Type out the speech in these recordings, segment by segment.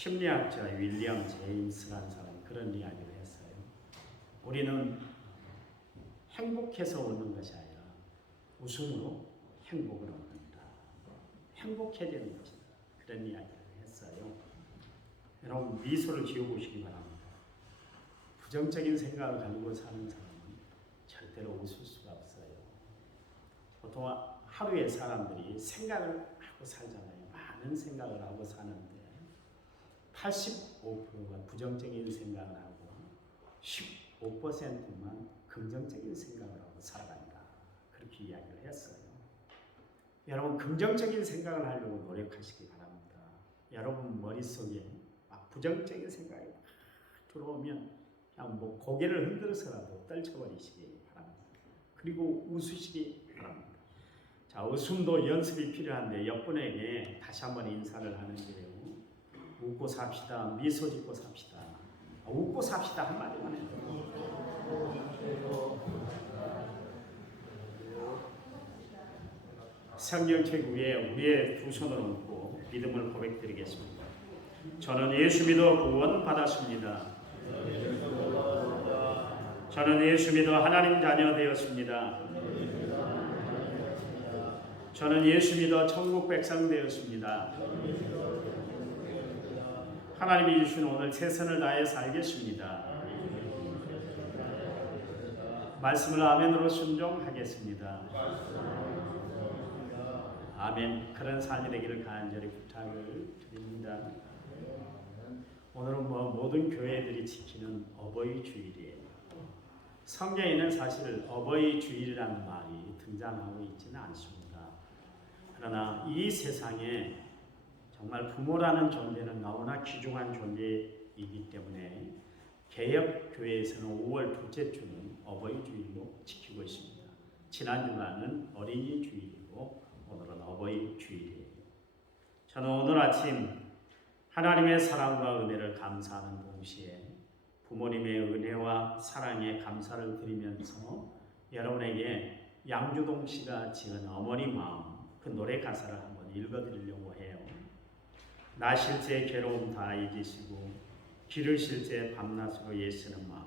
심리학자 윌리엄 제임스라는 사람이 그런 이야기를 했어요. 우리는 행복해서 웃는 것이 아니라 웃음으로 행복을 얻는다. 행복해지는 것이다. 그런 이야기를 했어요. 여러분 미소를 지어보시기 바랍니다. 부정적인 생각을 가지고 사는 사람은 절대로 웃을 수가 없어요. 보통 하루에 사람들이 생각을 하고 살잖아요. 많은 생각을 하고 사는데 85%가 부정적인 생각을 하고 15%만 긍정적인 생각을 하고 살아간다. 그렇게 이야기를 했어요. 여러분 긍정적인 생각을 하려고 노력하시기 바랍니다. 여러분 머릿속에 막 부정적인 생각이 막 들어오면 그냥 뭐 고개를 흔들어서라도 떨쳐버리시기 바랍니다. 그리고 웃으시기 바랍니다. 자, 웃음도 연습이 필요한데 옆분에게 다시 한번 인사를 하는 길에 웃고 삽시다. 미소 짓고 삽시다. 웃고 삽시다 한마디만 해도 성경책 위에 우리의 두 손을 얹고 믿음을 고백드리겠습니다. 저는 예수 믿어 구원 받았습니다. 저는 예수 믿어 하나님 자녀 되었습니다. 저는 예수 믿어 천국 백성 되었습니다. 하나님이 주신 오늘 최선을 다해 살겠습니다. 말씀을 아멘으로 순종하겠습니다. 아멘. 그런 삶이 되기를 간절히 부탁을 드립니다. 오늘은 모든 교회들이 지키는 어버이 주일이에요. 성경에는 사실 어버이 주일이라는 말이 등장하고 있지는 않습니다. 그러나 이 세상에 정말 부모라는 존재는 너무나 귀중한 존재이기 때문에 개혁교회에서는 5월 둘째 주는 어버이 주일로 지키고 있습니다. 지난 주간은 어린이 주일이고 오늘은 어버이 주일이에요. 저는 오늘 아침 하나님의 사랑과 은혜를 감사하는 동시에 부모님의 은혜와 사랑에 감사를 드리면서 여러분에게 양주동 씨가 지은 어머니 마음 그 노래 가사를 한번 읽어드리려고 해요. 나 실제 괴로움 다 잊으시고 길을 실제 밤낮으로 애쓰는 마음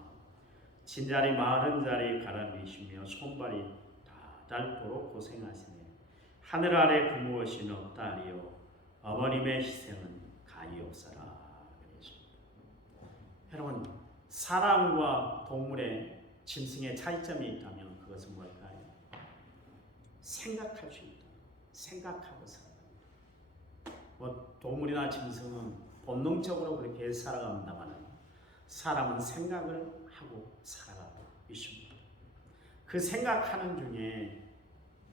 진자리 마흔 자리 갈아미시며 손발이 다 닳도록 고생하시네. 하늘 아래 그 무엇이 없다리요 어머님의 희생은 가히옵사라. 여러분 사람과 동물의 짐승의 차이점이 있다면 그것은 뭘까요? 생각할 수 있다. 생각하고 살아갑니다. 동물이나 짐승은 본능적으로 그렇게 살아갑니다만 사람은 생각을 하고 살아가고 있습니다. 그 생각하는 중에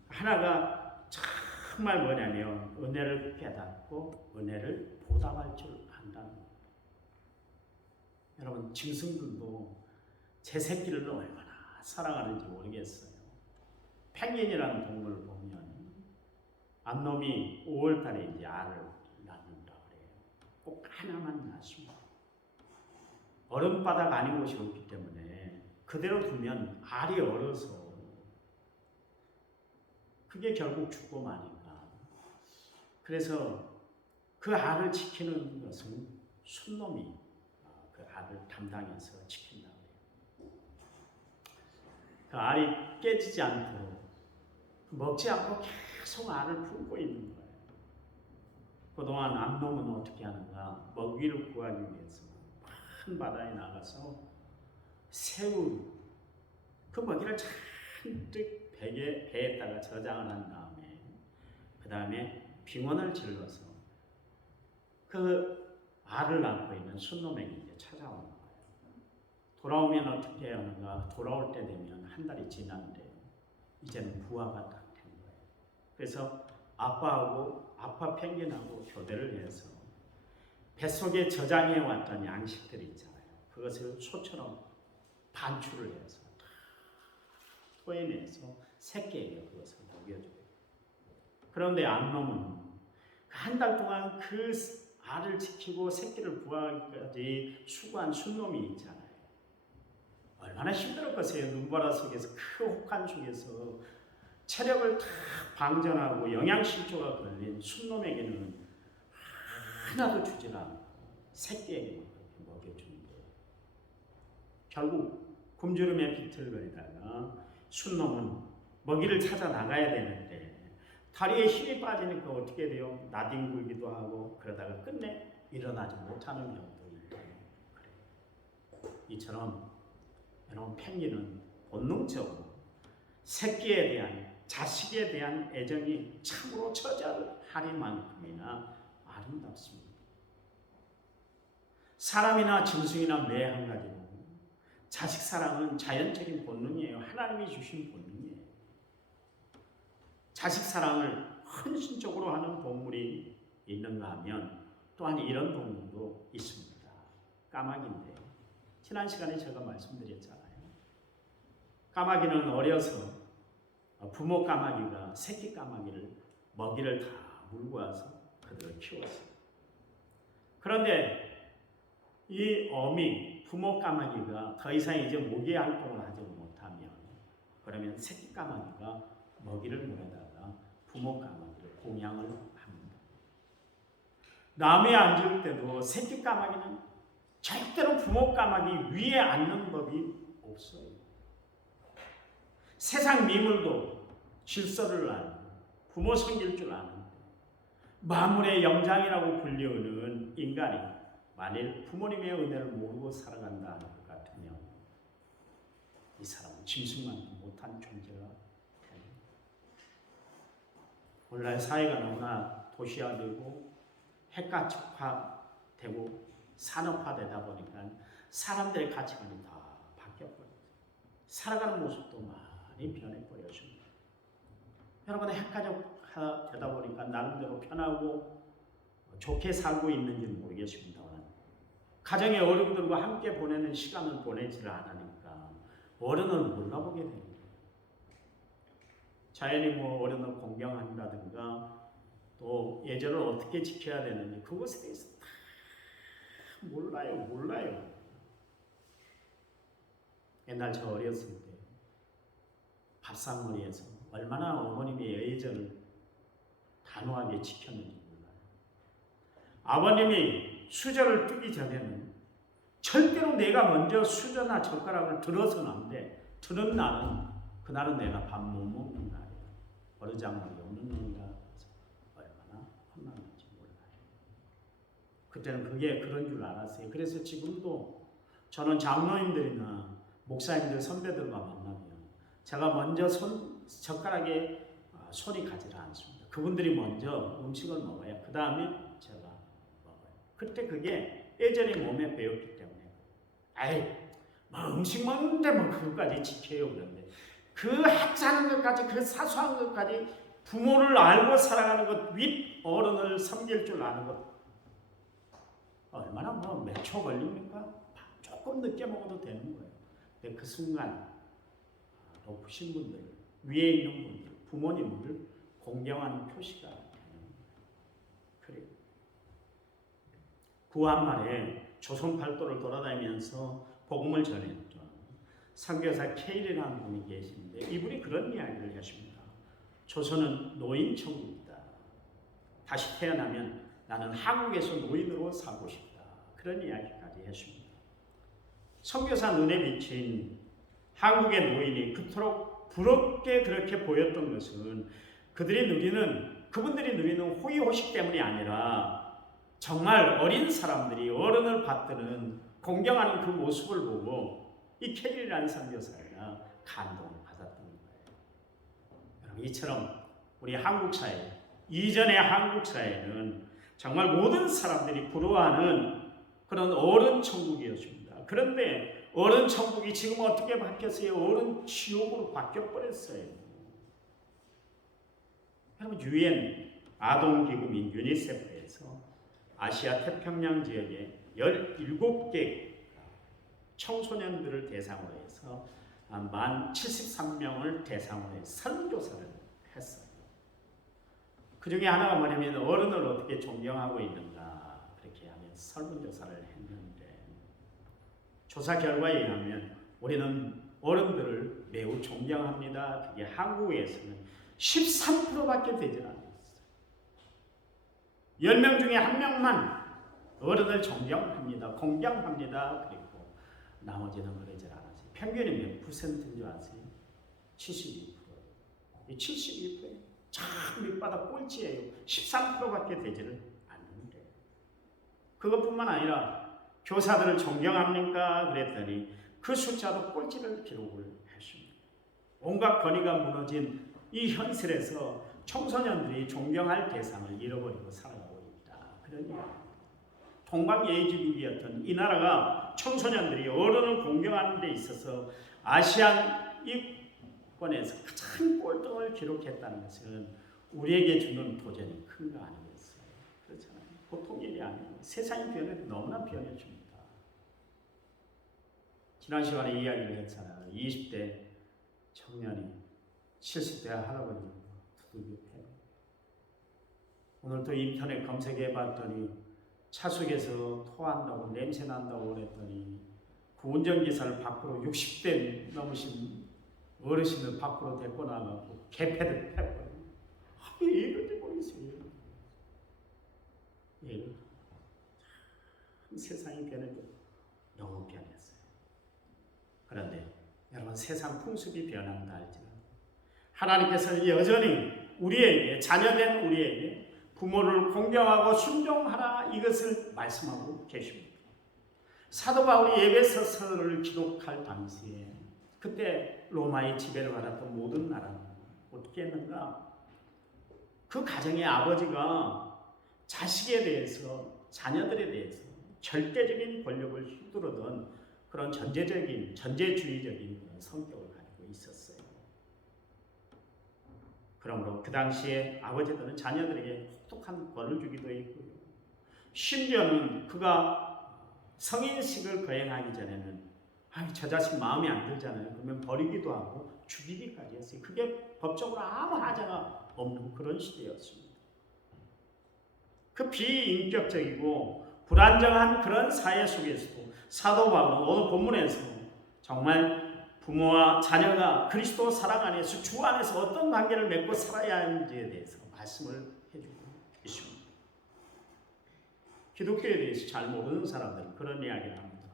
하나가 정말 뭐냐면 은혜를 깨닫고 은혜를 보답할 줄 안다는 겁니다. 여러분 짐승들도 제 새끼를 얼마나 사랑하는지 모르겠어요. 펭귄이라는 동물을 보면 암놈이 5월달에 이제 알을 낳는다 그래요. 꼭 하나만 낳습니다. 얼음바닥 아닌 곳이 없기 때문에 그대로 두면 알이 얼어서 그게 결국 죽고 마니까. 그래서 그 알을 지키는 것은 순놈이 그 알을 담당해서 지킨다 그래요. 그 알이 깨지지 않도록 먹지 않고 계속 알을 품고 있는 거예요. 그동안 암놈은 어떻게 하는가? 먹이를 구하기 위해서 큰 바다에 나가서 새우 그 먹이를 잔뜩 배에다가 저장을 한 다음에 그 다음에 빙원을 질러서 그 알을 낳고 있는 순놈에게 이제 찾아오는 거예요. 돌아오면 어떻게 하는가? 돌아올 때 되면 한 달이 지났는데요. 이제는 부화가 딱 된 거예요. 그래서 아빠 펭귄하고 교대를 해서 뱃속에 저장해 왔던 양식들이 있잖아요. 그것을 소처럼 반출을 해서 토해내서 새끼에게 그것을 먹여줘요. 그런데 암놈은 한 달 동안 그 알을 지키고 새끼를 부화하기까지 수고한 순놈이 있잖아요. 얼마나 힘들었겠어요. 눈바라 속에서 그 혹한 속에서 체력을 다 방전하고 영양실조가 걸린 순놈에게는 하나도 주질 않고 새끼에게만 그렇게 먹여주는데 결국 굶주림에 비틀거리다가 순놈은 먹이를 찾아 나가야 되는데 다리에 힘이 빠지니까 어떻게 돼요? 나뒹굴기도 하고 그러다가 끝내 일어나지 못하는 경우도 있고 그래요. 이처럼 여러분 펭귄은 본능적으로 새끼에 대한 자식에 대한 애정이 참으로 처절하리만큼이나 아름답습니다. 사람이나 짐승이나 매 한 가지로 자식 사랑은 자연적인 본능이에요. 하나님이 주신 본능이에요. 자식 사랑을 헌신적으로 하는 동물이 있는가 하면 또한 이런 동물도 있습니다. 까마귀인데요. 지난 시간에 제가 말씀드렸잖아요. 까마귀는 어려서 부모 까마귀가 새끼 까마귀를 먹이를 다 물고 와서 그들을 키웠어요. 그런데 이 어미 부모 까마귀가 더 이상 이제 모기 활동을 하지 못하면 그러면 새끼 까마귀가 먹이를 물에다가 부모 까마귀를 공양을 합니다. 나무에 앉을 때도 새끼 까마귀는 절대로 부모 까마귀 위에 앉는 법이 없어요. 세상 미물도 질서를 알고 부모 섬길 줄 아는데 만물의 영장이라고 불리우는 인간이 만일 부모님의 은혜를 모르고 살아간다 하는 것 같으면 이 사람은 짐승만도 못한 존재가 됩니다. 오늘날 사회가 너무나 도시화되고 핵가축화되고 산업화되다 보니까 사람들의 가치관이 다 바뀌어버려요. 살아가는 모습도 많이 변해버렸습니다. 여러분 핵가족화 되다 보니까 나름대로 편하고 좋게 살고 있는지는 모르겠습니다만 가정의 어른들과 함께 보내는 시간을 보내지를 않으니까 어른을 몰라보게 됩니다. 자연히 어른을 공경한다든가 또 예절을 어떻게 지켜야 되는지 그것에 대해서 다 몰라요. 옛날 저 어렸을 때 밥상머리에서 얼마나 어머님의 예절을 단호하게 지켰는지 몰라요. 아버님이 수저를 뜨기 전에는 절대로 내가 먼저 수저나 젓가락을 들어서는 안 돼. 들은 날은 그날은 내가 밥 못 먹는 날이야. 버르장머리 없는 놈이라 얼마나 혼났는지 몰라요. 그때는 그게 그런 줄 알았어요. 그래서 지금도 저는 장로님들이나 목사님들 선배들과 만나면 제가 먼저 젓가락에 손이 가지를 않습니다. 그분들이 먼저 음식을 먹어야 그 다음에 제가 먹어요. 그때 그게 예전에 몸에 배웠기 때문에 음식 먹는데 그것까지 지켜요. 그런데 그 하찮은 것까지 그 사소한 것까지 부모를 알고 살아가는 것 윗 어른을 섬길 줄 아는 것 얼마나 몇 초 걸립니까? 조금 늦게 먹어도 되는 거예요. 근데 그 순간 높으신 분들, 위에 있는 분들, 부모님을 공경하는 표시가 되는 거예요. 그래요. 구한말에 조선 팔도를 돌아다니면서 복음을 전했죠. 선교사 케일이라는 분이 계시는데 이분이 그런 이야기를 하십니다. 조선은 노인천국이다. 다시 태어나면 나는 한국에서 노인으로 살고 싶다. 그런 이야기까지 했습니다. 선교사 눈에 비친 한국의 노인이 그토록 부럽게 그렇게 보였던 것은 그분들이 누리는 호의호식 때문이 아니라 정말 어린 사람들이 어른을 받드는 공경하는 그 모습을 보고 이 케일이라는 선교사가 감동을 받았던 거예요. 여러분 이처럼 우리 한국 사회, 이전의 한국 사회는 정말 모든 사람들이 부러워하는 그런 어른 천국이었습니다. 그런데 어른 천국이 지금 어떻게 바뀌었어요? 어른 지옥으로 바뀌어버렸어요. 여러분 유엔 아동기금인 유니세프에서 아시아 태평양 지역의 17개 청소년들을 대상으로 해서 만 73명을 대상으로 해서 설문조사를 했어요. 그 중에 하나가 뭐냐면 어른을 어떻게 존경하고 있는가 그렇게 하면 설문조사를 했는데 조사 결과에 의하면 우리는 어른들을 매우 존경합니다. 그게 한국에서는 13%밖에 되질 않았어요. 10명 중에 1명만 어른을 존경합니다. 공경합니다. 그리고 나머지는 그러질 않아요. 평균이 몇 퍼센트인 줄 아세요? 72%. 이 72%에 참 밑바닥 꼴찌예요. 13%밖에 되지를 않는데. 그것뿐만 아니라 교사들을 존경합니까? 그랬더니 그 숫자도 꼴찌를 기록을 했습니다. 온갖 권위가 무너진 이 현실에서 청소년들이 존경할 대상을 잃어버리고 살아가고 있다. 그런 이야기. 동방예의지국이었던 이 나라가 청소년들이 어른을 공경하는 데 있어서 아시안권에서 가장 꼴등을 기록했다는 것은 우리에게 주는 도전이 큰 거 아니겠어요? 그렇잖아요. 보통 일이 아니에요. 세상이 변해도 너무나 변해줍니다. 지난 시간에 이야기를 했잖아요. 20대 청년이 70대 할아버지 두들겨 패고, 오늘 또 인터넷 검색해봤더니 차 속에서 토한다고 냄새 난다고 그랬더니 그 운전기사를 밖으로 60대 넘으신 어르신을 밖으로 데리고 나가고 개패를 패버려요. 왜 이런지 모르겠어요. 예. 세상이 변해도 너무 변했어요. 그런데 여러분, 세상 풍습이 변한다 할지라도 하나님께서는 여전히 우리에게, 자녀된 우리에게 부모를 공경하고 순종하라, 이것을 말씀하고 계십니다. 사도 바울이 에베소서를 기록할 당시에 그때 로마의 지배를 받았던 모든 나라는 어떻게 했는가? 그 가정의 아버지가 자식에 대해서, 자녀들에 대해서 절대적인 권력을 휘두르던 그런 전제주의적인 성격을 가지고 있었어요. 그러므로 그 당시에 아버지들은 자녀들에게 혹독한 벌을 주기도 했고요. 심지어는 그가 성인식을 거행하기 전에는 저 자식 마음에 안 들잖아요. 그러면 버리기도 하고 죽이기까지 했어요. 그게 법적으로 아무 하자가 없는 그런 시대였습니다. 그 비인격적이고 불안정한 그런 사회 속에서도 사도 바울은 오늘 본문에서 정말 부모와 자녀가 그리스도 사랑 안에서, 주 안에서 어떤 관계를 맺고 살아야 하는지에 대해서 말씀을 해주고 있습니다. 기독교에 대해서 잘 모르는 사람들은 그런 이야기를 합니다.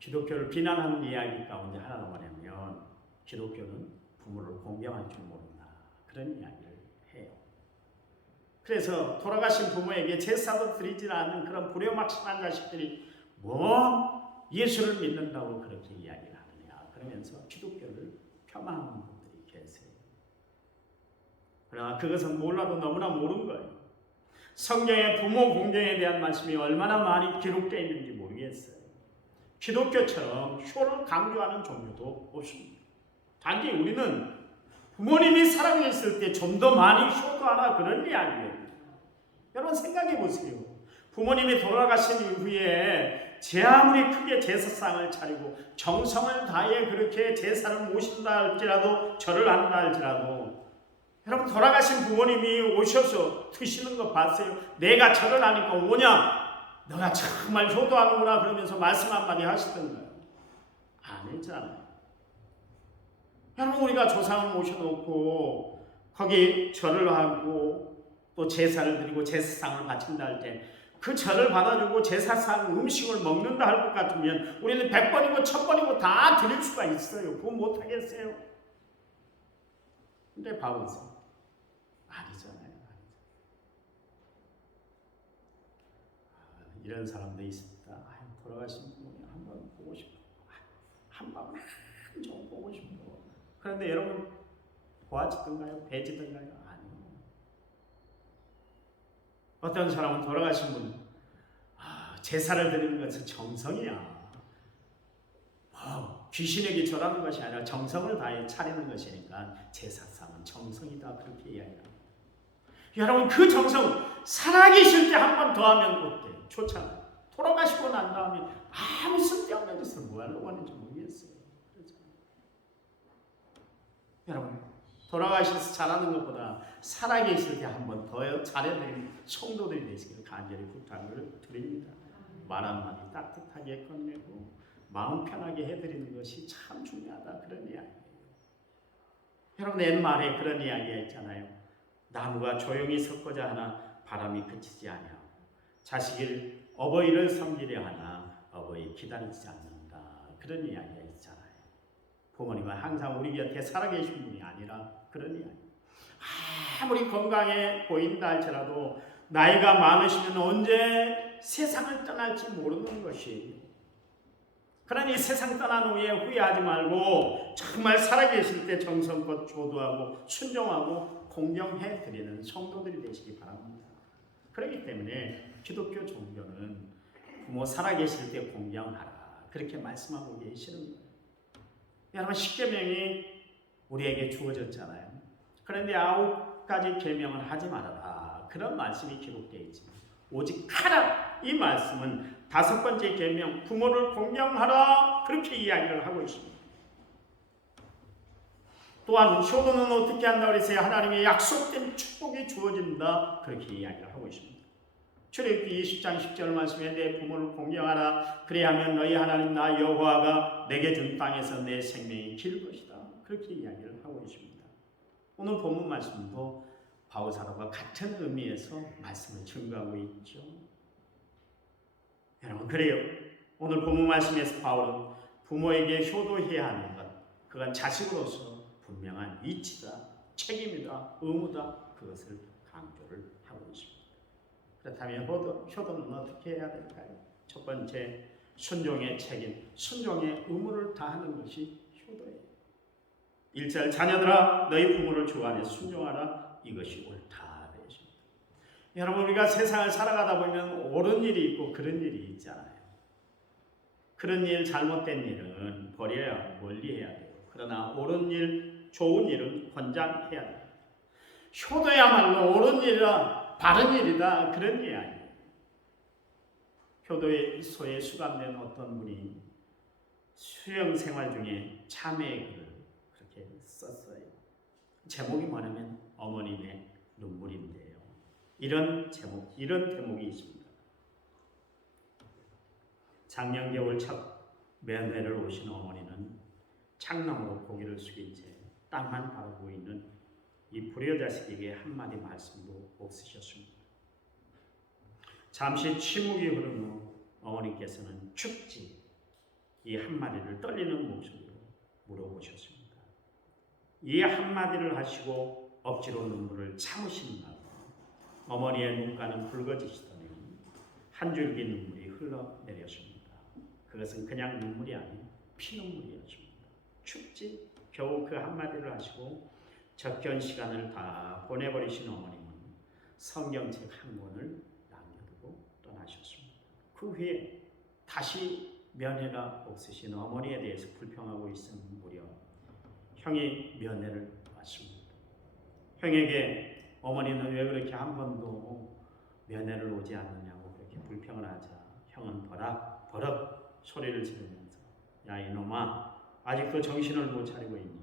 기독교를 비난하는 이야기 가운데 하나가 뭐냐면 기독교는 부모를 공경할 줄 모른다, 그런 이야기를 해요. 그래서 돌아가신 부모에게 제사도 드리지 않는 그런 불효막심한 자식들이 뭐 예수를 믿는다고 그렇게 이야기를 하느냐, 그러면서 기독교를 폄하하는 분들이 계세요. 그러나 그것은 몰라도 너무나 모르는 거예요. 성경에 부모 공경에 대한 말씀이 얼마나 많이 기록되어 있는지 모르겠어요. 기독교처럼 효를 강조하는 종교도 없습니다. 단지 우리는 부모님이 살아계실 때 좀 더 많이 효도하라, 그런 이야기예요. 여러분 생각해 보세요. 부모님이 돌아가신 이후에 제 아무리 크게 제사상을 차리고 정성을 다해 그렇게 제사를 모신다 할지라도, 절을 한다 할지라도, 여러분 돌아가신 부모님이 오셔서 드시는 거 봤어요? 내가 절을 하니까 오냐? 너가 정말 효도하는구나, 그러면서 말씀 한마디 하시던가요? 아니잖아요. 여러분, 우리가 조상을 모셔놓고 거기 절을 하고 또 제사를 드리고 제사상을 바친다 할 때 그 절을 받아주고 제사상 음식을 먹는다 할 것 같으면 우리는 100번이고 1000번이고 다 드릴 수가 있어요. 그거 못하겠어요? 근데 봐보세요. 아니잖아요. 이런 사람도 있습니다. 돌아가신 부모님 한번 보고 싶어. 한번 좀 보고 싶어. 그런데 여러분, 보아지던가요? 배지던가요? 아니요. 어떤 사람은 돌아가신 분, 제사를 드리는 것은 정성이야. 귀신에게 절하는 것이 아니라 정성을 다해 차리는 것이니까 제사상은 정성이다, 그렇게 이야기합니다. 여러분, 그 정성 살아계실 때 한 번 더 하면 어때요? 좋잖아요. 돌아가시고 난 다음에 아무 쓸데없는 짓을 뭐 하려고 하는지 모르겠어요. 그렇잖아요. 여러분, 돌아가셔서 잘하는 것보다 살아계실 때 한 번 더 잘해드리는 성도들이 되시길 간절히 부탁을 드립니다. 말 한마디 따뜻하게 건네고 마음 편하게 해드리는 것이 참 중요하다, 그런 이야기예요. 여러분, 옛말에 그런 이야기가 있잖아요. 나무가 조용히 섰고자 하나 바람이 그치지 아니하고 자식을 어버이를 섬기려 하나 어버이 기다리지 않는다. 그런 이야기가 있잖아요. 부모님은 항상 우리 곁에 살아계신 분이 아니라 그런 이야기. 아무리 건강해 보인다 할지라도 나이가 많으시면 언제 세상을 떠날지 모르는 것이. 그러니 세상 떠난 후에 후회하지 말고 정말 살아계실 때 정성껏 조도하고 순종하고 공경해 드리는 성도들이 되시기 바랍니다. 그렇기 때문에 기독교 종교는 부모 살아계실 때 공경하라 그렇게 말씀하고 계시는 거예요. 여러분 십계명이 우리에게 주어졌잖아요. 그런데 9가지 계명은 하지 말아라 그런 말씀이 기록되어 있지만 오직 하라 이 말씀은 5번째 계명 부모를 공경하라 그렇게 이야기를 하고 있습니다. 또한 효도는 어떻게 한다고 그랬어요? 하나님의 약속된 축복이 주어진다 그렇게 이야기를 하고 있습니다. 출애굽기 20장 10절 말씀에 내 부모를 공경하라 그래야면 너희 하나님 나 여호와가 내게 준 땅에서 내 생명이 길 것이다 그렇게 이야기를 하고 있습니다. 오늘 본문 말씀도 바울사도가 같은 의미에서 말씀을 증거하고 있죠. 여러분 그래요. 오늘 본문 말씀에서 바울은 부모에게 효도해야 하는 것 그건 자식으로서 분명한 이치다, 책임이다, 의무다 그것을 강조를 하고 있습니다. 그렇다면 효도는 어떻게 해야 될까요? 첫 번째 순종의 책임, 순종의 의무를 다하는 것이 효도예요. 1절 자녀들아 너희 부모를 주 안에 순종하라 이것이 옳다 되십니다. 여러분 우리가 세상을 살아가다 보면 옳은 일이 있고 그런 일이 있잖아요. 그런 일 잘못된 일은 버려야 하고 멀리해야 돼요. 그러나 옳은 일 좋은 일은 권장해야 돼요. 효도야말로 옳은 일이라 바른 일이다 그런 이야기예요. 효도소에 수감된 어떤 분이 수영 생활 중에 참회의 글을 그렇게 썼어요. 제목이 뭐냐면 어머님의 눈물인데요. 이런 대목이 있습니다. 작년 겨울 첫 면회를 오신 어머니는 창랑으로 고개를 숙인 채 땅만 바라보고 있는 이 불효자식에게 한마디 말씀도 없으셨습니다. 잠시 침묵이 흐른 후 어머니께서는 춥지 이 한마디를 떨리는 목소리로 물어보셨습니다. 이 한마디를 하시고 억지로 눈물을 참으시는 어머니의 눈가는 붉어지시더니 한 줄기 눈물이 흘러내렸습니다. 그것은 그냥 눈물이 아닌 피눈물이었습니다. 춥지 겨우 그 한마디를 하시고 적견 시간을 다 보내버리신 어머님은 성경책 한 권을 남겨두고 떠나셨습니다. 그 후에 다시 면회가 없으신 어머니에 대해서 불평하고 있은 무렵 형이 면회를 왔습니다. 형에게 어머니는 왜 그렇게 한 번도 면회를 오지 않느냐고 그렇게 불평을 하자 형은 버럭 소리를 지르면서 야 이놈아 아직도 정신을 못 차리고 있니?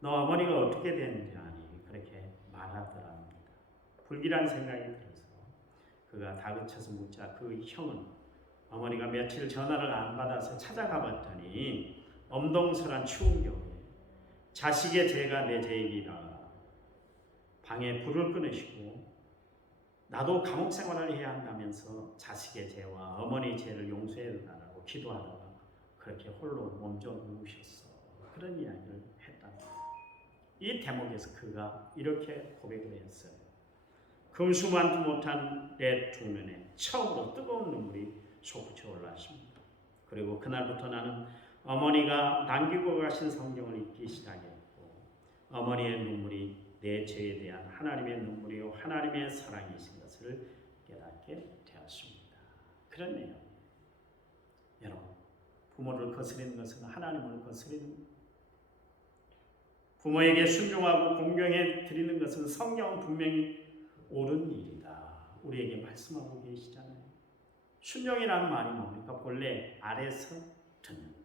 너 어머니가 어떻게 되는지 아니? 그렇게 말하더랍니다. 불길한 생각이 들어서 그가 다그쳐서 묻자 그 형은 어머니가 며칠 전화를 안 받아서 찾아가 봤더니 엄동설한 추운 겨울에 자식의 죄가 내 죄이라 방에 불을 끊으시고 나도 감옥 생활을 해야 한다면서 자식의 죄와 어머니 죄를 용서해 달라고 기도하다가 그렇게 홀로 몸져 누우셨어. 그런 이야기를 했다. 이 대목에서 그가 이렇게 고백을 했어요. 금수만도 못한 내 두 눈에 처음으로 뜨거운 눈물이 솟구쳐 올라왔습니다. 그리고 그날부터 나는 어머니가 남기고 가신 성경을 읽기 시작했고 어머니의 눈물이 내 죄에 대한 하나님의 눈물이요 하나님의 사랑이신 것을 깨닫게 되었습니다. 그런 내용. 여러분, 부모를 거스리는 것은 하나님을 거스리는 것. 부모에게 순종하고 공경해 드리는 것은 성경은 분명히 옳은 일이다. 우리에게 말씀하고 계시잖아요. 순종이라는 말이 뭡니까? 본래 아래서 듣는다.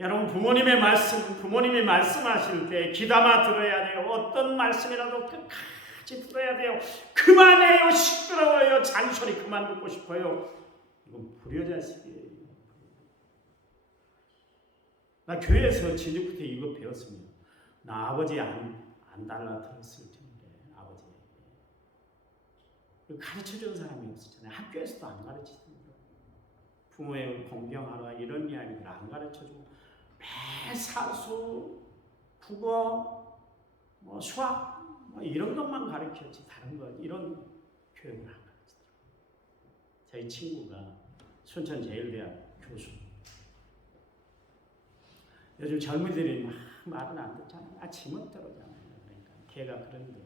여러분 부모님의 말씀하실 때 귀담아 들어야 돼요. 어떤 말씀이라도 끝까지 들어야 돼요. 그만해요. 시끄러워요. 잔소리 그만 듣고 싶어요. 이건 불효자식이에요. 나 교회에서 진즉부터 이거 배웠습니다. 나 아버지 안 달라 들었을 텐데 아버지 가르쳐준 사람이 없었잖아요. 학교에서도 안 가르치더라고요. 부모의 공경하라 이런 이야기들 안 가르쳐주고 매 사수, 국어, 수학 이런 것만 가르쳤지 다른 거 이런 교육을 안 가르치더라고요. 저희 친구가 순천제일대학 교수. 요즘 젊은이들이 막 말은 안 듣잖아요. 지멋대로잖아요. 그러니까 걔가 그런데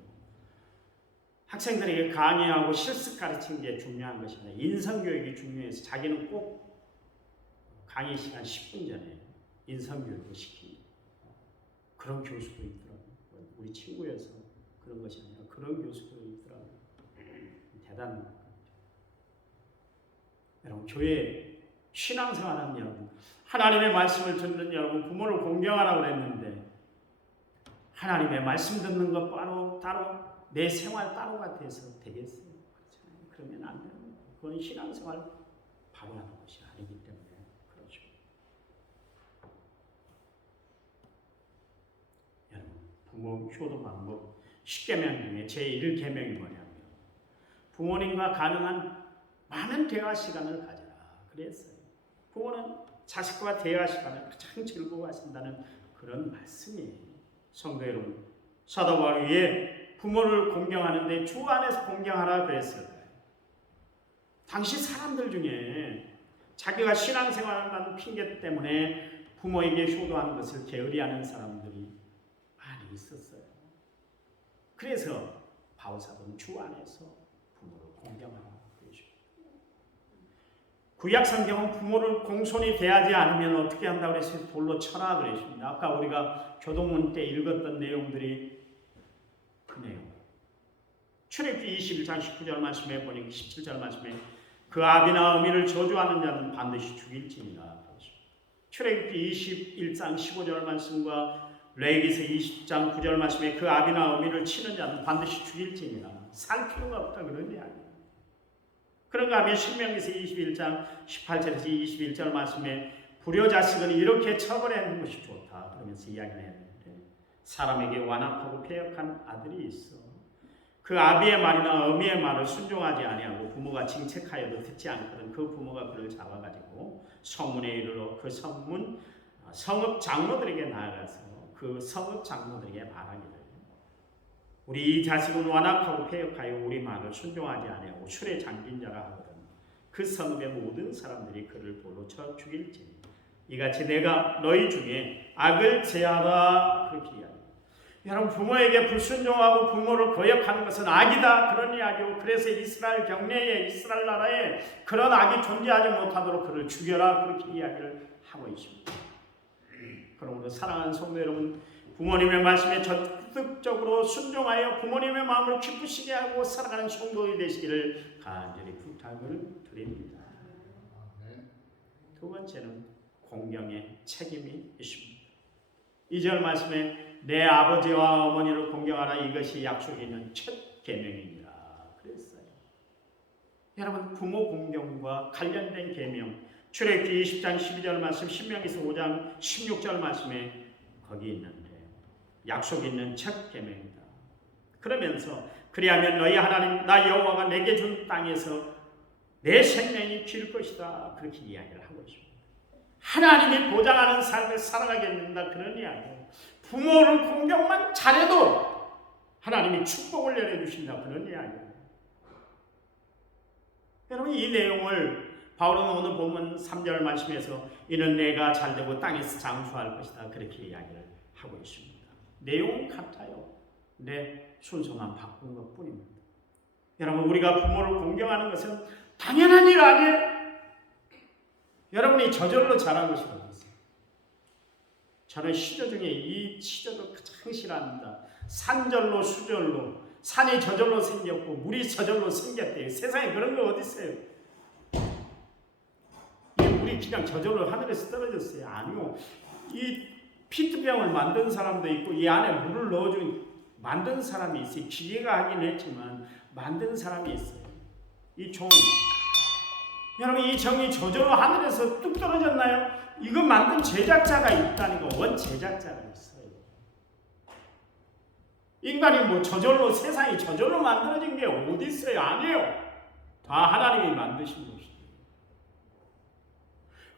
학생들에게 강의하고 실습 가르치는 게 중요한 것이 아니라 인성교육이 중요해서 자기는 꼭 강의 시간 10분 전에 인성교육을 시키는 그런 교수도 있더라고요. 우리 친구여서 그런 것이 아니라 그런 교수도 있더라고요. 대단한 거죠. 여러분 교회 신앙생활하는 여러분 하나님의 말씀을 듣는 여러분 부모를 공경하라고 그랬는데 하나님의 말씀 듣는 것 따로 내 생활 따로가 돼서 되겠어요? 그렇잖아요. 그러면 안 되는 거예요. 그건 신앙생활 바로 하는 것이 아니기 때문에 그렇죠. 여러분 부모 효도 방법 10계명 중에 제1계명이 뭐냐면 부모님과 가능한 많은 대화 시간을 가져라 그랬어요. 부모는 자식과 대화 시간을 가장 즐거워하신다는 그런 말씀이에요. 성도 여러분, 사도 바울이 왜 부모를 공경하는데 주 안에서 공경하라 그랬을까요? 당시 사람들 중에 자기가 신앙생활을 하는 핑계 때문에 부모에게 효도하는 것을 게으리하는 사람들이 많이 있었어요. 그래서 바울사도는 주 안에서 부모를 공경하라 그러십니다. 구약 성경은 부모를 공손히 대하지 않으면 어떻게 한다고 그랬어요? 돌로 쳐라 그랬습니다. 아까 우리가 교동문 때 읽었던 내용들이 그 내용. 출애굽기 21장 19절 말씀에 보니 17절 말씀에 그 아비나 어미를 저주하는 자는 반드시 죽일지니라. 출애굽기 21장 15절 말씀과 레위기서 20장 9절 말씀에 그 아비나 어미를 치는 자는 반드시 죽일지니라. 살 필요가 없다 그런 이야기예요. 그런가 하면 신명기서 21장 18절에서 21절 말씀에 불효자식은 이렇게 처벌하는 것이 좋다 그러면서 이야기를 했는데 사람에게 완악하고 패역한 아들이 있어. 그 아비의 말이나 어미의 말을 순종하지 아니하고 부모가 징책하여도 듣지 않거든 그 부모가 그를 잡아가지고 성문에 이르러 그 성읍 장로들에게 나아가서 그 성읍 장로들에게 말하기를 우리 이 자식은 완악하고 패역하여 우리 말을 순종하지 아니하고 술에 잠긴 자라 하거든 그 성읍의 모든 사람들이 그를 돌로 쳐 죽일지니 이같이 내가 너희 중에 악을 제하라 그렇게 이야기합니다. 여러분 부모에게 불순종하고 부모를 거역하는 것은 악이다 그런 이야기고 그래서 이스라엘 경내에 이스라엘 나라에 그런 악이 존재하지 못하도록 그를 죽여라 그렇게 이야기를 하고 있습니다. 그러므로 사랑하는 성도 여러분 부모님의 말씀에 적극적으로 순종하여 부모님의 마음을 기쁘시게 하고 살아가는 성도이 되시기를 간절히 부탁을 드립니다. 두 번째는 공경의 책임이 있습니다. 2절 말씀에 내 아버지와 어머니를 공경하라 이것이 약속이 있는 첫 계명이니라 그랬어요. 여러분 부모 공경과 관련된 계명 출애굽기 20장 12절 말씀 신명기서 5장 16절 말씀에 거기 있는데 약속 있는 첫 계명이다. 그러면서 그리하면 너희 하나님 나 여호와가 내게 준 땅에서 내 생명이 길 것이다 그렇게 이야기를 하고 있습니다. 하나님이 보장하는 삶을 살아가게 된다 그런 이야기예요. 부모를 공경만 잘해도 하나님이 축복을 내려주신다 그런 이야기예요. 여러분 이 내용을 바울은 오늘 보면 3절 말씀에서 이는 내가 잘되고 땅에서 장수할 것이다 그렇게 이야기를 하고 있습니다. 내용은 같아요. 내 순서만 바꾼 것뿐입니다. 여러분 우리가 부모를 공경하는 것은 당연한 일 아니에요. 여러분이 저절로 자란 것이 어디 있어요? 저는 시조 중에 이 시조를 가장 싫어합니다. 산절로 수절로 산이 저절로 생겼고 물이 저절로 생겼대요. 세상에 그런 거 어디 있어요? 물이 그냥 저절로 하늘에서 떨어졌어요. 아니요. 이 피트병을 만든 사람도 있고 이 안에 물을 넣어준 만든 사람이 있어요. 기계가 하긴 했지만 만든 사람이 있어요. 이 종. 여러분 이 정이 저절로 하늘에서 뚝 떨어졌나요? 이거 만든 제작자가 있다니까 원 제작자가 있어요. 인간이 뭐 저절로 세상이 저절로 만들어진 게 어디 있어요? 아니에요. 다 하나님이 만드신 것이에요.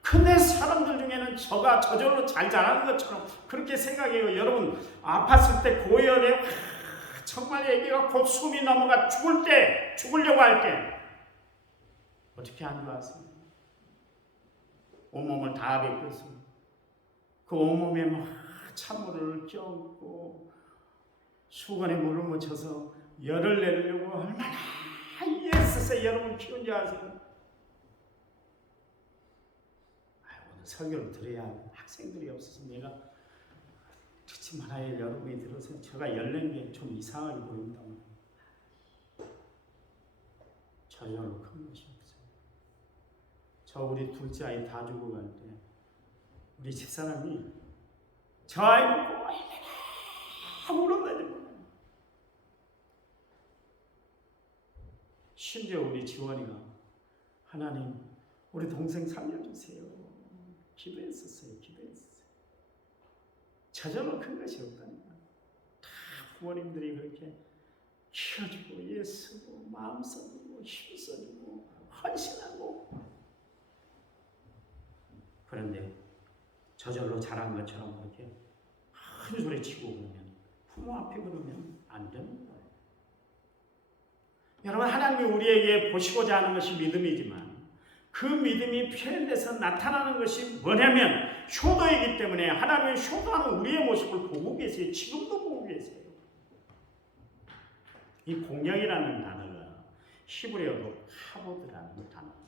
근데 사람들 중에는 저가 저절로 잘 자라는 것처럼 그렇게 생각해요. 여러분 아팠을 때 고열에 정말 애기가 곧 숨이 넘어가 죽으려고 할 때 어떻게 안 좋았습니까? 온몸을 다 뱉고서 그 온몸에 막 찬물을 껴안고 수건에 물을 묻혀서 열을 내려고 얼마나 애써서 여러분 키운지 아세요? 오늘 설교를 들어야 하는 학생들이 없어서 내가 듣지 말아야 여러분이 들어서 제가 열낸 게 좀 이상하게 보인다. 저절로 큰 것이 없어요. 저 우리 둘째 아이 다 죽어갈 때 우리 집사람이 저 아이 보고 얼마나 울었는지 몰라요. 심지어 우리 지원이가 하나님 우리 동생 살려주세요. 기도했었어요. 저절로 큰 것이 없다니까. 다 부모님들이 그렇게 키워주고 애쓰고 마음 써주고 힘 써주고 헌신하고 그런데 저절로 자란 것처럼 그렇게 큰 소리 치고 그러면 부모 앞에 그러면 안 되는 거예요. 여러분 하나님이 우리에게 보시고자 하는 것이 믿음이지만 그 믿음이 표현돼서 나타나는 것이 뭐냐면 효도이기 때문에 하나님의 효도하는 우리의 모습을 보고 계세요. 지금도 보고 계세요. 이 공경이라는 단어가 히브리어로 카보드라는 단어입니다.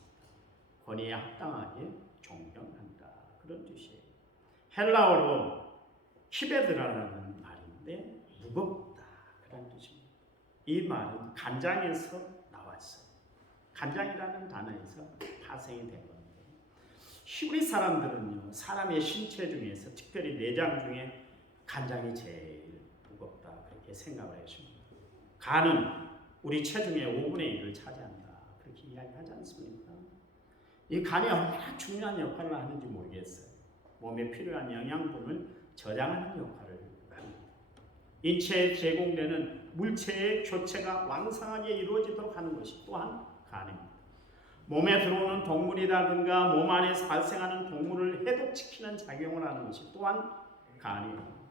권위에 합당하게 존경한다 그런 뜻이에요. 헬라어로 히베드라는 말인데 무겁다 그런 뜻입니다. 이 말은 간장에서 나왔어요. 간장이라는 단어에서 파생이 된 겁니다. 히브리 사람들은요, 사람의 신체 중에서 특별히 내장 중에 간장이 제일 무겁다 그렇게 생각을 했습니다. 간은 우리 체중의 5분의 1을 차지한다 그렇게 이야기하지 않습니까? 이 간이 얼마나 중요한 역할을 하는지 모르겠어요. 몸에 필요한 영양분을 저장하는 역할을 합니다. 인체에 제공되는 물체의 교체가 왕성하게 이루어지도록 하는 것이 또한 간입니다. 몸에 들어오는 동물이라든가 몸 안에서 발생하는 동물을 해독시키는 작용을 하는 것이 또한 간이에요.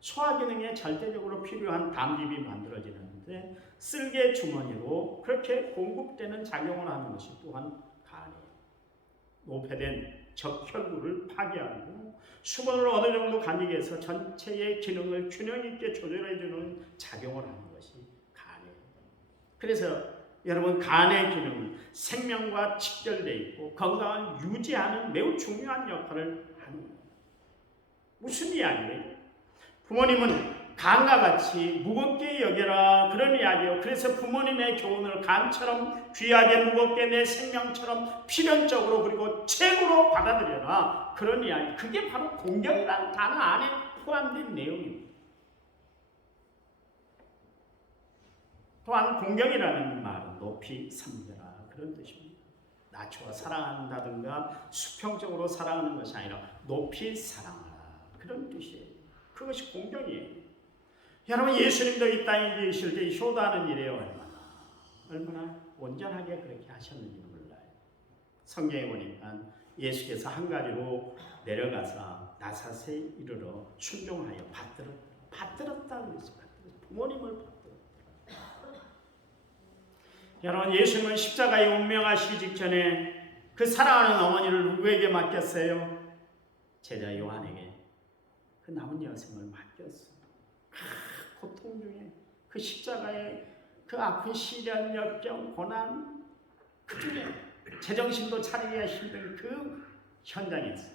소화 기능에 절대적으로 필요한 담즙이 만들어지는데 쓸개 주머니로 그렇게 공급되는 작용을 하는 것이 또한 간이에요. 노폐된 적혈구를 파괴하고 수분을 어느 정도 간직해서 전체의 기능을 균형 있게 조절해주는 작용을 하는 것이 간이에요. 그래서 여러분 간의 기능은 생명과 직결되어 있고 건강을 유지하는 매우 중요한 역할을 하는 거예요. 무슨 이야기예요? 부모님은 간과 같이 무겁게 여겨라 그런 이야기예요. 그래서 부모님의 교훈을 간처럼 귀하게 무겁게 내 생명처럼 필연적으로 그리고 최고로 받아들여라 그런 이야기. 그게 바로 공경이라는 단어 안에 포함된 내용입니다. 또한 공경이라는 말은 높이 섬겨라 그런 뜻입니다. 낮추어 사랑한다든가 수평적으로 사랑하는 것이 아니라 높이 사랑하라 그런 뜻이에요. 그것이 공경이에요. 여러분 예수님도 이 땅에 계실 때 효도하는 일에 얼마나 온전하게 그렇게 하셨는지 몰라요. 성경에 보니까 예수께서 한 가지로 내려가서 나사렛에 이르러 순종하여 받들었다는 것이 부모님을 받들었다. 여러분 예수님은 십자가에 운명하시기 직전에 그 사랑하는 어머니를 누구에게 맡겼어요? 제자 요한에게 그 남은 여생을 맡겼어요. 고통 중에 그 십자가의 그 아픈 시련, 역경, 고난 그 중에 제정신도 차리기가 힘든 그 현장에서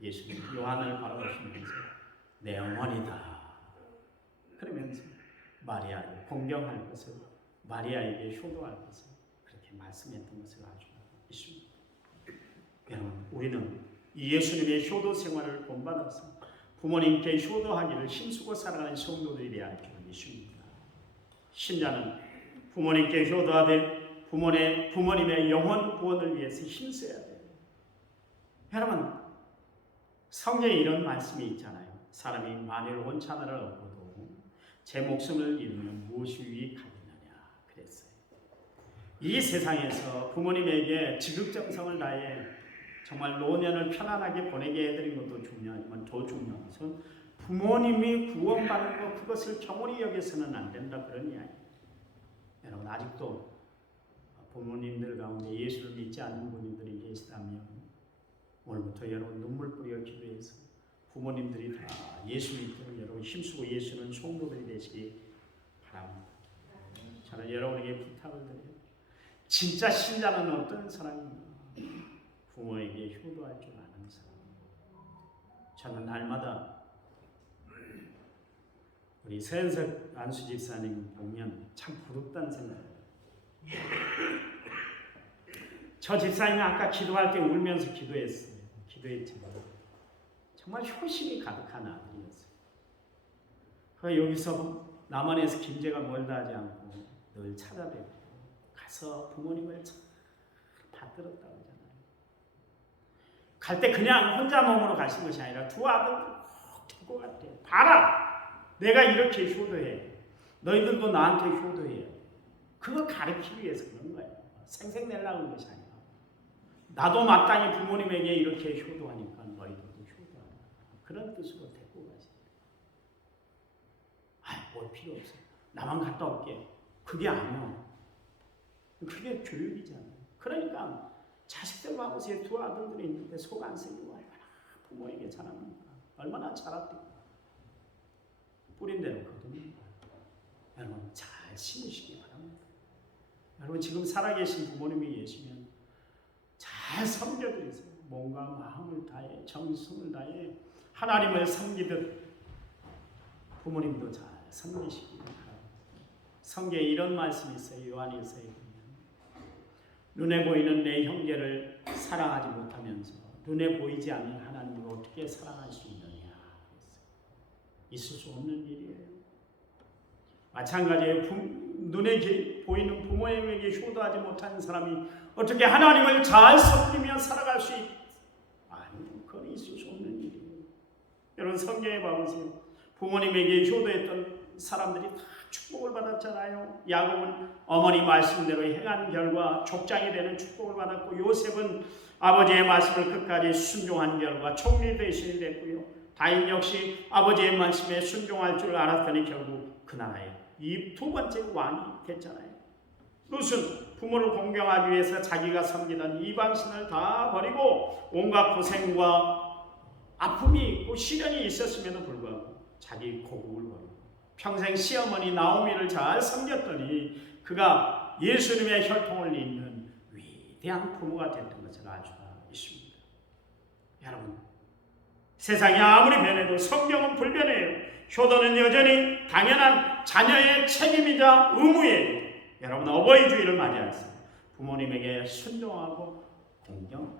예수님 요한을 바라보시면서 내 어머니다 그러면서 마리아를 공경할 것을 마리아에게 효도할 것을 그렇게 말씀했던 것을 아주 있습니다. 여러분 우리는 이 예수님의 효도 생활을 본받아서 부모님께 효도하기를 힘쓰고 살아가는 성도들이 되어야 할 필요가 있습니다. 신자는 부모님께 효도하되 부모님의 영혼 구원을 위해서 힘써야 돼요. 여러분 성경에 이런 말씀이 있잖아요. 사람이 만일 온 하늘을 얻고도 제 목숨을 잃으면 무엇이 유익하겠느냐 그랬어요. 이 세상에서 부모님에게 지극정성을 다해 정말 노년을 편안하게 보내게 해드린 것도 중요하지만 더 중요한 것은 부모님이 구원받는 것 그것을 경홀히 여겨서는 안 된다 그런 이야기예요. 여러분 아직도 부모님들 가운데 예수를 믿지 않는 분들이 계시다면 오늘부터 여러분 눈물 뿌려 기도해서 부모님들이 다 예수 믿도록 여러분 힘쓰고 예수는 성도들이 되시기 바랍니다. 저는 여러분에게 부탁을 드려요. 진짜 신자는 어떤 사람입니까? 부모에게 효도할 줄 아는 사람. 저는 날마다 우리 서현석 안수 집사님 보면 참 부럽다는 생각을 해요. 저 집사님이 아까 기도할 때 울면서 기도했지만 정말 효심이 가득한 아들이었어요. 여기서 남한에서 김제가 멀다 하지 않고 늘 찾아뵙고 가서 부모님을 잘 받들었다고 하잖아요. 갈 때 그냥 혼자 몸으로 가신 것이 아니라 두 아들을 꼭 데리고 갔대요. 봐라! 내가 이렇게 효도해. 너희들도 나한테 효도해. 그거 가르치기 위해서 그런 거예요. 생색내려고 하는 것이 아니라 나도 마땅히 부모님에게 이렇게 효도하니까 너희들도 효도하라. 그런 뜻으로 데리고 가시죠. 뭘 필요 없어. 나만 갔다 올게. 그게 아니야. 그게 교육이잖아요. 그러니까 자식들과 보세요. 두 아들들이 있는데 속 안 썩이고 얼마나 부모에게 잘합니까? 얼마나 잘합니까? 뿌린 대로 거둡니다. 여러분 잘 심으시기 바랍니다. 여러분 지금 살아계신 부모님이 계시면 잘 섬겨드리세요. 몸과 마음을 다해 정성을 다해 하나님을 섬기듯 부모님도 잘 섬기시기 바랍니다. 성경에 이런 말씀이 있어요. 요한일서에 보면 눈에 보이는 내 형제를 사랑하지 못하면서 눈에 보이지 않는 하나님을 어떻게 사랑할 수 있느냐. 있을 수 없는 일이에요. 마찬가지로 눈에 보이는 부모님에게 효도하지 못하는 사람이 어떻게 하나님을 잘 섬기며 살아갈 수 아니, 그건 있을 수 없는 일이에요. 여러분 성경에 봐보세요. 부모님에게 효도했던 사람들이 다 축복을 받았잖아요. 야곱은 어머니 말씀대로 행한 결과 족장이 되는 축복을 받았고 요셉은 아버지의 말씀을 끝까지 순종한 결과 총리 대신이 됐고요. 다윗 역시 아버지의 말씀에 순종할 줄 알았더니 결국 그 나라의 이 두 번째 왕이 됐잖아요. 룻은 부모를 공경하기 위해서 자기가 섬기던 이방신을 다 버리고 온갖 고생과 아픔이 있고 시련이 있었음에도 불구하고 자기 고국을 버리고 평생 시어머니 나오미를 잘 섬겼더니 그가 예수님의 혈통을 잇는 위대한 부모가 됐던 것을 알 수가 있습니다. 여러분 세상이 아무리 변해도 성경은 불변해요. 효도는 여전히 당연한 자녀의 책임이자 의무예요. 여러분 어버이 주일을 맞이해서 부모님에게 순종하고 공경하는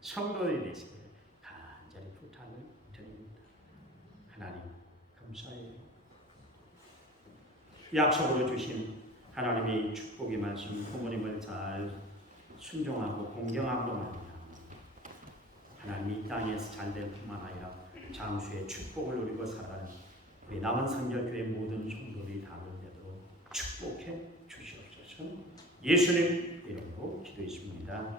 성도들이 되시길 간절히 부탁을 드립니다. 하나님 감사해요. 약속으로 주신 하나님의 축복의 말씀 부모님을 잘 순종하고 공경함으로 말합니다. 하나님 이 땅에서 잘될 뿐만 아니라 장수의 축복을 누리고 살아가는 우리 남한성결교회 모든 성도들이 다 되도록 축복해 주시옵소서. 예수님 이름으로 기도했습니다.